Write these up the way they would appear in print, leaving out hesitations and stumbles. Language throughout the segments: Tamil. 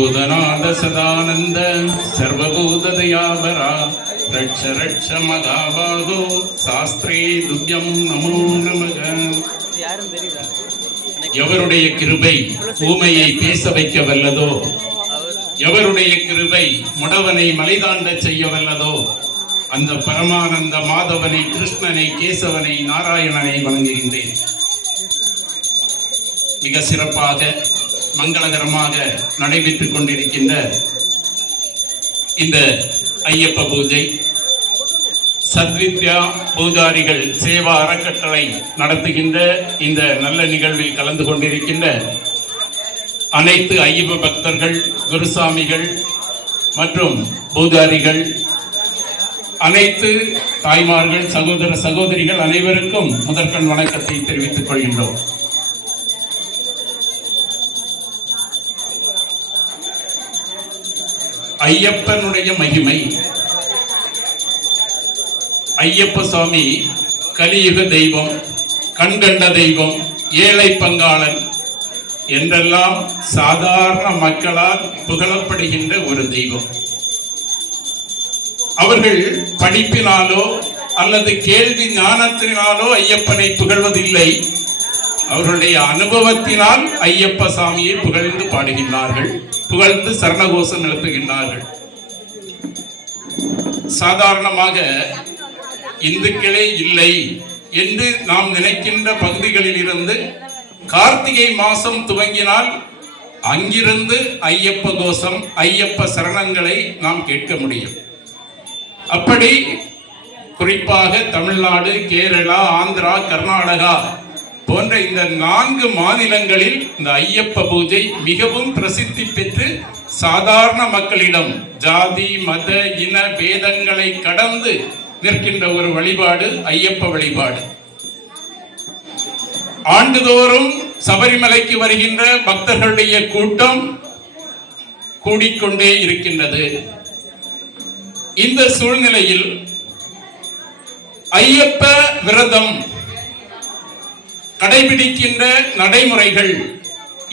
பூதநாத சதானந்த சர்வபூததயாபரா ரட்ச ரட்ச மகாபாகோ சாஸ்திரே துத்யம் நமோ நமக. எவருடைய கிருபை ஊமையை பேச வைக்க வல்லதோ, எவருடைய கிருபை முடவனை மலைதாண்ட செய்ய வல்லதோ, அந்த பரமானந்த மாதவனை, கிருஷ்ணனை, கேசவனை, நாராயணனை வணங்குகின்றேன். மிக சிறப்பாக மங்களகரமாக நடைபெற்றுக் கொண்டிருக்கின்ற இந்த ஐயப்ப பூஜை, சத்வித்யா பூஜாரிகள் சேவா அறக்கட்டளை நடத்துகின்ற இந்த நல்ல நிகழ்வில் கலந்து கொண்டிருக்கின்ற அனைத்து ஐயப்ப பக்தர்கள், குருசாமிகள் மற்றும் பூஜாரிகள், அனைத்து தாய்மார்கள், சகோதர சகோதரிகள் அனைவருக்கும் முதற்கண் வணக்கத்தை தெரிவித்துக் கொள்கின்றோம். ஐயப்பனுடைய மகிமை. ஐயப்ப சுவாமி கலியுக தெய்வம், கண்கண்ட தெய்வம், ஏழை பங்காளன் என்றெல்லாம் சாதாரண மக்களால் புகழப்படுகின்ற ஒரு தெய்வம். அவர்கள் படிப்பினாலோ அல்லது கேள்வி ஞானத்தினாலோ ஐயப்பனை புகழ்வதில்லை. அவர்களுடைய அனுபவத்தினால் ஐயப்ப சாமியை புகழ்ந்து பாடுகின்றார்கள், புகழ்ந்து சரணகோஷம் எழுப்புகின்றார்கள். சாதாரணமாக இந்துக்களே இல்லை என்று நாம் நினைக்கின்ற பகுதிகளில் இருந்து கார்த்திகை மாசம் துவங்கினால் அங்கிருந்து ஐயப்ப கோஷம், ஐயப்ப சரணங்களை நாம் கேட்க முடியும். அப்படி குறிப்பாக தமிழ்நாடு, கேரளா, ஆந்திரா, கர்நாடகா போன்ற இந்த 4 மாநிலங்களில் இந்த ஐயப்ப பூஜை மிகவும் பிரசித்தி பெற்று சாதாரண மக்களிடம் ஜாதி, மத, இன பேதங்களை கடந்து நிற்கின்ற ஒரு வழிபாடு ஐயப்ப வழிபாடு. ஆண்டுதோறும் சபரிமலைக்கு வருகின்ற பக்தர்களுடைய கூட்டம் கூடிக்கொண்டே இருக்கின்றது. இந்த சூழ்நிலையில் ஐயப்ப விரதம் கடைபிடிக்கின்ற நடைமுறைகள்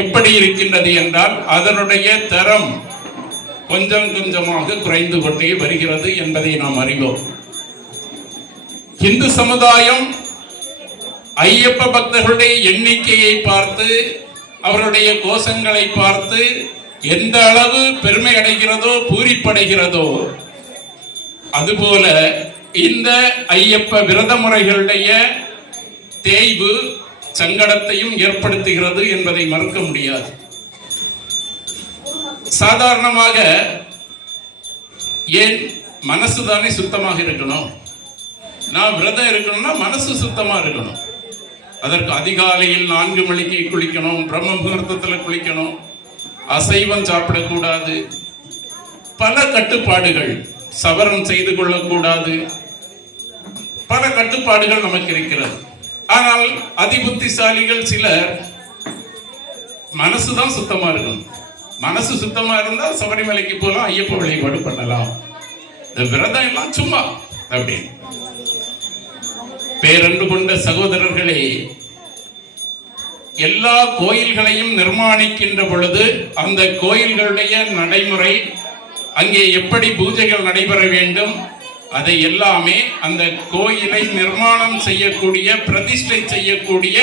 எப்படி இருக்கின்றது என்றால் அதனுடைய தரம் கொஞ்சம் கொஞ்சமாக குறைந்து கொண்டே வருகிறது என்பதை நாம் அறிவோம். இந்து சமுதாயம் ஐயப்ப பக்தர்களுடைய எண்ணிக்கையை பார்த்து, அவருடைய கோஷங்களை பார்த்து எந்த அளவு பெருமை அடைகிறதோ, பூரிப்படைகிறதோ, அதுபோல இந்த ஐயப்ப விரத முறைகளுடைய தேய்வு சங்கடத்தையும் ஏற்படுத்துகிறது என்பதை மறுக்க முடியாது. சாதாரணமாக ஏன் மனசுதானே சுத்தமாக இருக்கணும். நான் விரதம் இருக்கணும்னா மனசு சுத்தமா இருக்கணும். அதற்கு அதிகாலையில் 4 மணிக்கு குளிக்கணும், பிரம்ம முகூர்த்தத்தில் குளிக்கணும், அசைவம் சாப்பிடக்கூடாது, பல கட்டுப்பாடுகள், சவரம் செய்து கொள்ளக்கூடாது, பல கட்டுப்பாடுகள் நமக்கு இருக்கிறது. ஆனால் அதிபுத்திசாலிகள் சிலர் மனசுதான் சுத்தமா இருக்கணும், மனசு சுத்தமா இருந்தா சபரிமலைக்கு போலாம், ஐயப்ப வழிபாடு பண்ணலாம், இந்த விரதம் எல்லாம் சும்மா அப்படின்னு. பேரன்பு கொண்ட சகோதரர்களே, எல்லா கோயில்களையும் நிர்மாணிக்கின்ற பொழுது அந்த கோயில்களுடைய நடைமுறை, அங்கே எப்படி பூஜைகள் நடைபெற வேண்டும், அதை எல்லாமே அந்த கோயிலை நிர்மாணம் செய்யக்கூடிய, பிரதிஷ்டை செய்யக்கூடிய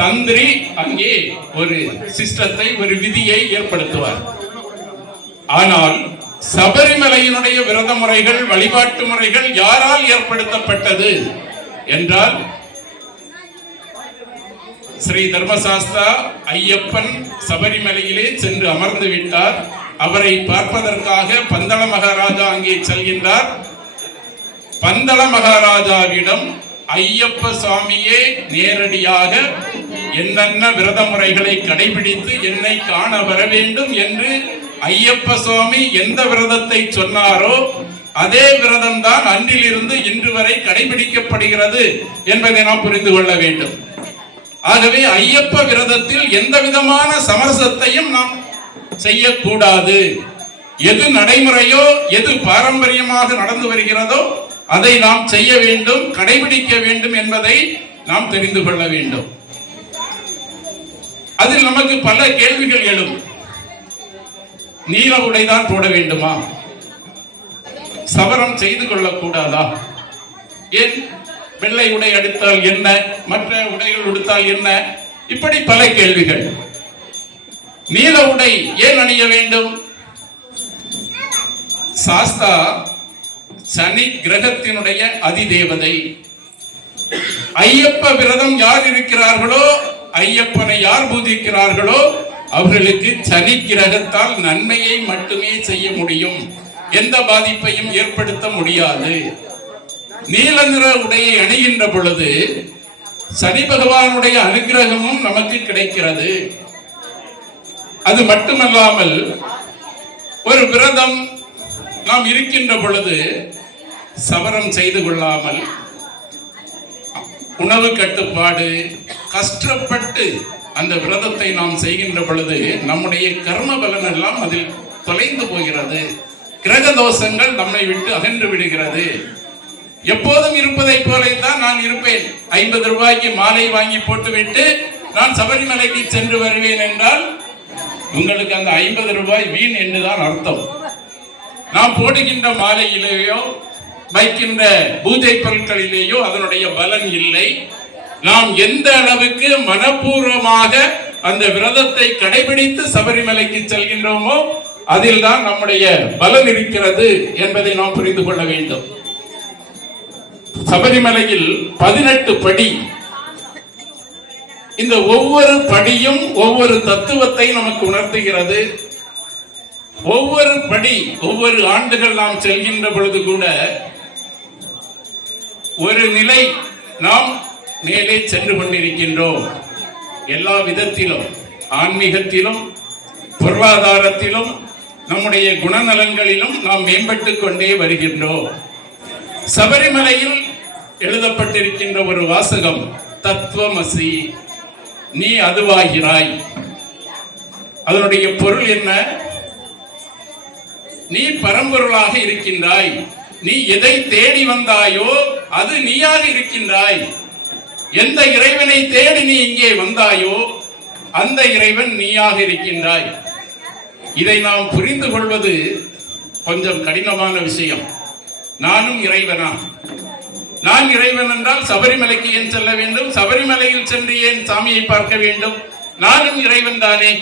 தந்திரி அங்கே ஒரு சிஸ்டத்தை, ஒரு விதியை ஏற்படுத்துவார். ஆனால் சபரிமலையினுடைய விரத முறைகள், வழிபாட்டு முறைகள் யாரால் ஏற்படுத்தப்பட்டது என்றால், ஸ்ரீ தர்மசாஸ்தா ஐயப்பன் சபரிமலையிலே சென்று அமர்ந்து விட்டார். அவரை பார்ப்பதற்காக பந்தள மகாராஜா அங்கே செல்கின்றார். பந்தள மகாராஜாவிடம் ஐயப்ப சுவாமியே நேரடியாக என்னென்ன விரத முறைகளை கடைபிடித்து என்னை காண வர வேண்டும் என்று ஐயப்ப சுவாமி எந்த விரதத்தை சொன்னாரோ அதே விரதம் தான் அன்றிலிருந்து இன்று வரை கடைபிடிக்கப்படுகிறது என்பதை நாம் புரிந்து கொள்ள வேண்டும். ஆகவே ஐயப்ப விரதத்தில் எந்த விதமான சமரசத்தையும் நாம் செய்யக்கூடாது. எது நடைமுறையோ, எது பாரம்பரியமாக நடந்து வருகிறதோ அதை நாம் செய்ய வேண்டும், கடைபிடிக்க வேண்டும் என்பதை நாம் தெரிந்து கொள்ள வேண்டும். அதில் நமக்கு பல கேள்விகள் எழும். நீல உடைதான் போட வேண்டுமா? சவரம் செய்து கொள்ளக்கூடாதா? ஏன் வெள்ளை உடை அடித்தால் என்ன, மற்ற உடைகள் உடுத்தால் என்ன, இப்படி பல கேள்விகள். நீல உடை ஏன் அணிய வேண்டும்? சாஸ்தா சனி கிரகத்தினுடைய அதிதேவதை. ஐயப்ப விரதம் யார் இருக்கிறார்களோ, ஐயப்பனை யார் பூஜிக்கிறார்களோ அவர்களுக்கு சனி கிரகத்தால் நன்மையை மட்டுமே செய்ய முடியும், எந்த பாதிப்பையும் ஏற்படுத்த முடியாது. நீல நிற உடையை அணிகின்ற பொழுது சனி பகவானுடைய அனுகிரகமும் நமக்கு கிடைக்கிறது. அது மட்டுமல்லாமல் ஒரு விரதம் நாம் இருக்கின்ற பொழுது சவரம் செய்து கொள்ளாமல் உணவு கட்டுப்பாடு கஷ்டப்பட்டு அந்த விரதத்தை நாம் செய்கின்ற பொழுது நம்முடைய கர்ம பலன் எல்லாம் அதில் தொலைந்து போகிறது. கிரக தோஷங்கள் நம்மை விட்டு அகன்று விடுகிறது. எப்போதும் இருப்பதை போலத்தான் நான் இருப்பேன். 50 ரூபாய்க்கு மாலை வாங்கி போட்டுவிட்டு நான் சபரிமலைக்கு சென்று வருவேன் என்றால் உங்களுக்கு அந்த 50 ரூபாய் வீண் என்றுதான் அர்த்தம். நாம் போடுகின்ற மாலையிலேயோ வைக்கின்ற பூஜை பொருட்களிலேயோ அதனுடைய பலன் இல்லை. நாம் எந்த அளவுக்கு மனப்பூர்வமாக அந்த விரதத்தை கடைபிடித்து சபரிமலைக்கு செல்கின்றோமோ அதில் தான் நம்முடைய பலன் இருக்கிறது என்பதை நாம் புரிந்து கொள்ள வேண்டும். சபரிமலையில் 18 படி. இந்த ஒவ்வொரு படியும் ஒவ்வொரு தத்துவத்தை நமக்கு உணர்த்துகிறது. ஒவ்வொரு படி, ஒவ்வொரு ஆண்டுகள் நாம் செல்கின்ற பொழுது கூட ஒரு நிலை நாம் மேலே சென்று கொண்டிருக்கின்றோம். எல்லா விதத்திலும், ஆன்மீகத்திலும், பொருளாதாரத்திலும், நம்முடைய குணநலன்களிலும் நாம் மேம்பட்டு கொண்டே வருகின்றோம். சபரிமலையில் எழுதப்பட்டிருக்கின்ற ஒரு வாசகம் தத்துவமசி, நீ அதுவாகிறாய். அதனுடைய பொருள் என்ன? நீ பரம்பொருளாக இருக்கின்றாய். நீ எதை தேடி வந்தாயோ அது நீயாக இருக்கின்றாய். எந்த இறைவனை தேடி நீ இங்கே வந்தாயோ அந்த இறைவன் நீயாக இருக்கின்றாய். இதை நாம் புரிந்து கொள்வது கொஞ்சம் கடினமான விஷயம். நானும் இறைவனா? நான் இறைவன் என்றால் சபரிமலைக்கு ஏன் செல்ல வேண்டும்? சபரிமலையில் சென்று ஏன் சாமியை பார்க்க வேண்டும்? நானும் இறைவன் தானே.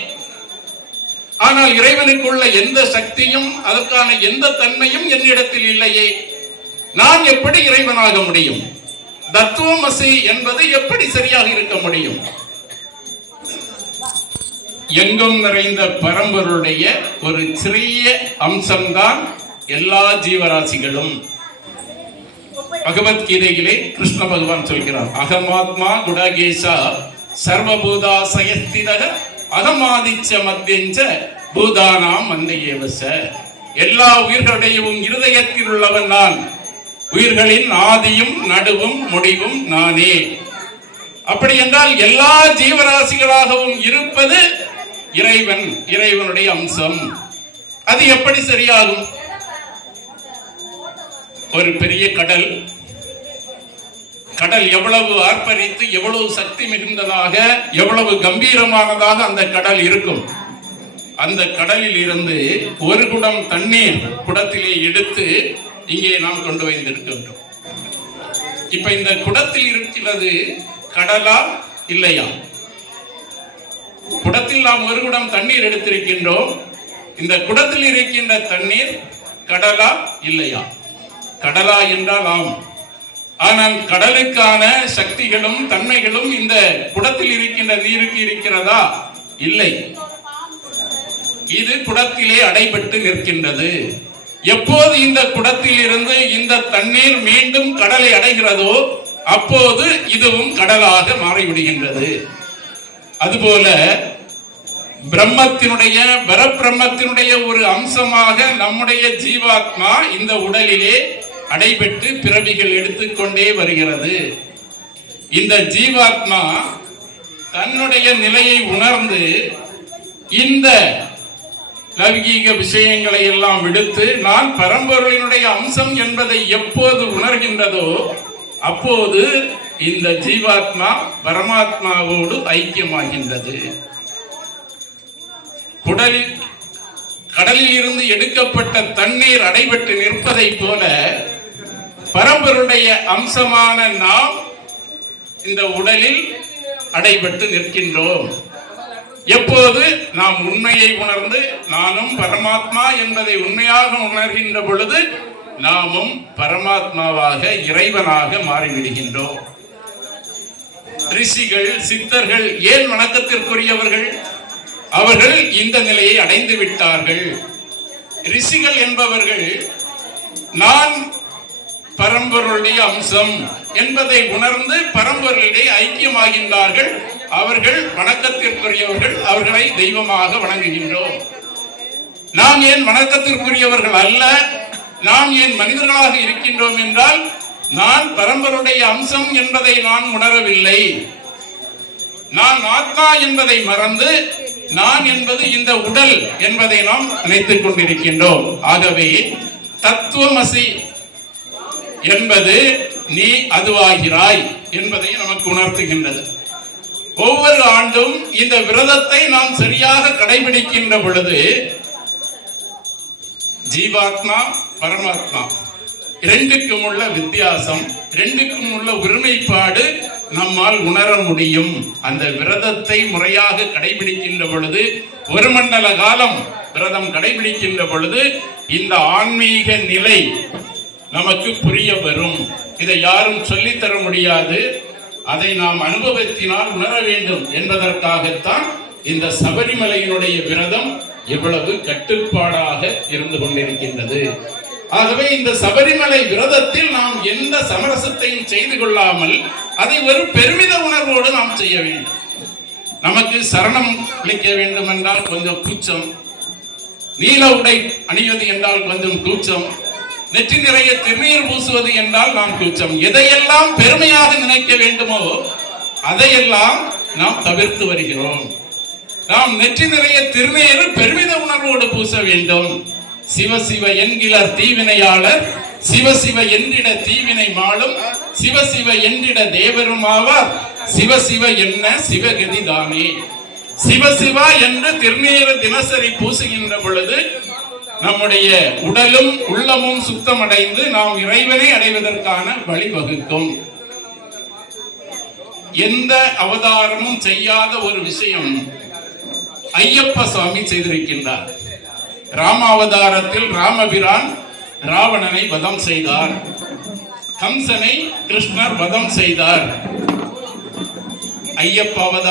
ஆனால் இறைவனுக்குள்ள எந்த சக்தியும் அதற்கான எந்த தன்மையும் என்னிடத்தில் இல்லையே. நான் எப்படி இறைவனாக முடியும்? தத்துவமசி என்பது எப்படி சரியாக இருக்க முடியும்? எங்கும் நிறைந்த பரம்பொருளுடைய ஒரு சிறிய அம்சம்தான் எல்லா ஜீவராசிகளும். பகவத்கீதையிலே கிருஷ்ண பகவான் சொல்கிறார், அகமாத்மா குடகேசா சர்வபூதா சயஸ்திதக அகமாதிச்ச மத்தியஞ்ச பூதானாம் மந்தையேவச. எல்லா உயிர்களுடையவும் இருதயத்தில் உள்ளவன் நான். உயிர்களின் ஆதியும் நடுவும் முடிவும் நானே. அப்படி என்றால் எல்லா ஜீவராசிகளாகவும் இருப்பது இறைவன், இறைவனுடைய அம்சம். அது எப்படி சரியாகும்? ஒரு பெரிய கடல், கடல் எவ்வளவு ஆர்ப்பரித்து எவ்வளவு சக்தி மிகுந்ததாக எவ்வளவு கம்பீரமானதாக அந்த கடல் இருக்கும். அந்த கடலில் இருந்து ஒரு குடம் தண்ணீர் குடத்திலே எடுத்து இங்கே நாம் கொண்டு வந்திருக்கின்றோம். இப்ப இந்த குடத்தில் இருக்கிறது கடலா இல்லையா? குடத்தில் நாம் ஒரு குடம் தண்ணீர் எடுத்திருக்கின்றோம். இந்த குடத்தில் இருக்கின்ற தண்ணீர் கடலா இல்லையா? கடலா என்றால் ஆம். ஆனால் கடலுக்கான சக்திகளும் தன்மைகளும் இந்த குடத்தில் இருக்கின்ற நீருக்கு இருக்கிறதா? இல்லை. இது குடத்திலே அடைபட்டு நிற்கின்றது. எப்போது இந்த குடத்தில் இருந்து இந்த தண்ணீர் மீண்டும் கடலை அடைகிறதோ அப்போது இதுவும் கடலாக மாறிவிடுகின்றது. அதுபோல பிரம்மத்தினுடைய பரபிரம்மத்தினுடைய ஒரு அம்சமாக நம்முடைய ஜீவாத்மா இந்த உடலிலே அடைபட்டு பிறவிகள் எடுத்துக்கொண்டே வருகிறது. இந்த ஜீவாத்மா தன்னுடைய நிலையை உணர்ந்து இந்த லௌகீக விஷயங்களை எல்லாம் விடுத்து நான் பரம்பொருளினுடைய அம்சம் என்பதை எப்போது உணர்கின்றதோ அப்போது இந்த ஜீவாத்மா பரமாத்மாவோடு ஐக்கியமாகின்றது. கடலில் இருந்து எடுக்கப்பட்ட தண்ணீர் அடைபட்டு நிற்பதை போல பரம்பொருளுடைய அம்சமான நாம் இந்த உடலில் அடைபட்டு நிற்கின்றோம். எப்போது நாம் உண்மையை உணர்ந்து நானும் பரமாத்மா என்பதை உண்மையாக உணர்கின்ற பொழுது நாமும் பரமாத்மாவாக இறைவனாக மாறிவிடுகின்றோம். ரிஷிகள் சித்தர்கள் ஏன் வணக்கத்திற்குரியவர்கள்? அவர்கள் இந்த நிலையை அடைந்து விட்டார்கள். ரிஷிகள் என்பவர்கள் நான் பரம்பொருளுடைய அம்சம் என்பதை உணர்ந்து பரம்பொருளிடையே ஐக்கியமாகின்றார்கள். அவர்கள் வணக்கத்திற்குரியவர்கள், அவர்களை தெய்வமாக வணங்குகின்றோம். நாம் ஏன் வணக்கத்திற்குரியவர்கள் அல்ல, நாம் ஏன் மனிதர்களாக இருக்கின்றோம் என்றால், நான் பரம்பொருளுடைய அம்சம் என்பதை நான் உணரவில்லை. நான் ஆத்மா என்பதை மறந்து நான் என்பது இந்த உடல் என்பதை நாம் நினைத்துக் கொண்டிருக்கின்றோம். ஆகவே தத்துவமசி என்பது நீ அதுவாகிறாய் என்பதை நமக்கு உணர்த்துகின்றது. ஒவ்வொரு ஆண்டும் இந்த விரதத்தை நாம் சரியாக கடைபிடிக்கின்ற பொழுது ஜீவாத்மா பரமாத்மா இரண்டுக்கும் உள்ள வித்தியாசம், இரண்டுக்கும் உள்ள ஒருமைப்பாடு நம்மால் உணர முடியும். அந்த விரதத்தை முறையாக கடைபிடிக்கின்ற பொழுது, ஒரு மண்டல காலம் விரதம் கடைபிடிக்கின்ற பொழுது இந்த ஆன்மீக நிலை நமக்கு புரிய வரும். இதை யாரும் சொல்லித்தர முடியாது. அதை நாம் அனுபவத்தினால் உணர வேண்டும் என்பதற்காகத்தான் இந்த சபரிமலையினுடைய விரதம் எவ்வளவு கட்டுப்பாடாக இருந்து கொண்டிருக்கின்றது. ஆகவே இந்த சபரிமலை விரதத்தில் நாம் எந்த சமரசத்தையும் செய்து கொள்ளாமல் அதை ஒரு பெருமித உணர்வோடு நாம் செய்ய வேண்டும். நமக்கு சரணம் அளிக்க வேண்டும் என்றால் கொஞ்சம் கூச்சம், நீல உடை அணிவது என்றால் கொஞ்சம் கூச்சம், நெற்றி நிறைய திருநீர் பூசுவது என்றால் நாம் கூச்சம். எதையெல்லாம் பெருமையாக நினைக்க வேண்டுமோ அதையெல்லாம் நாம் தவிர்த்து வருகிறோம். நாம் நெற்றி நிறைய திருநீர் பெருமித உணர்வோடு பூச வேண்டும். சிவ சிவ என்கிறார் தீவினையாளர், சிவ சிவ என்றிட தீவினை மாளும், சிவ சிவ என்றிட தேவரும் ஆவார், சிவ சிவ என்ன சிவகதி தானே. சிவ சிவா என்று திருநீர் தினசரி பூசுகின்ற பொழுது நம்முடைய உடலும் உள்ளமும் சுத்தமடைந்து நாம் இறைவனை அடைவதற்கான வழிவகுக்கும். எந்த அவதாரமும் செய்யாத ஒரு விஷயம் ஐயப்ப சுவாமி செய்திருக்கின்றார். ராமாவதாரத்தில் ராமபிரான் ராவணனை வதம் செய்தார், கம்சனை கிருஷ்ணர் வதம் செய்தார். ஐயப்ப அவதாரம்